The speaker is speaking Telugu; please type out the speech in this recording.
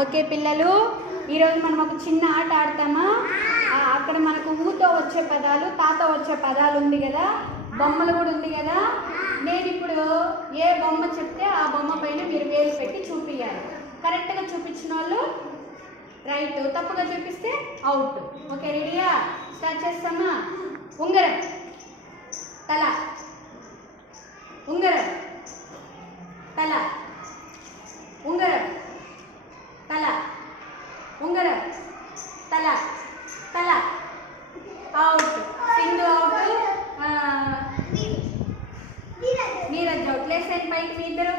ఓకే పిల్లలు, ఈరోజు మనం ఒక చిన్న ఆట ఆడతామా? అక్కడ మనకు ఊతో వచ్చే పదాలు, తాత వచ్చే పదాలు ఉంది కదా, బొమ్మలు కూడా ఉంది కదా. నేను ఇప్పుడు ఏ బొమ్మ చెప్తే ఆ బొమ్మ పైన మీరు వేలు పెట్టి చూపించాలి. కరెక్ట్గా చూపించిన వాళ్ళు రైట్, తప్పుగా చూపిస్తే అవుట్. ఓకే, రెడీయా? స్టార్ట్ చేస్తామా? ఉంగరం, తల, ఉంగరం, తల, ఉంగరం, తల, ఉంగరం, తల, తల. Out. Sindhu out, Neeraj out. లేసండి పైకి మీ ఇద్దరు.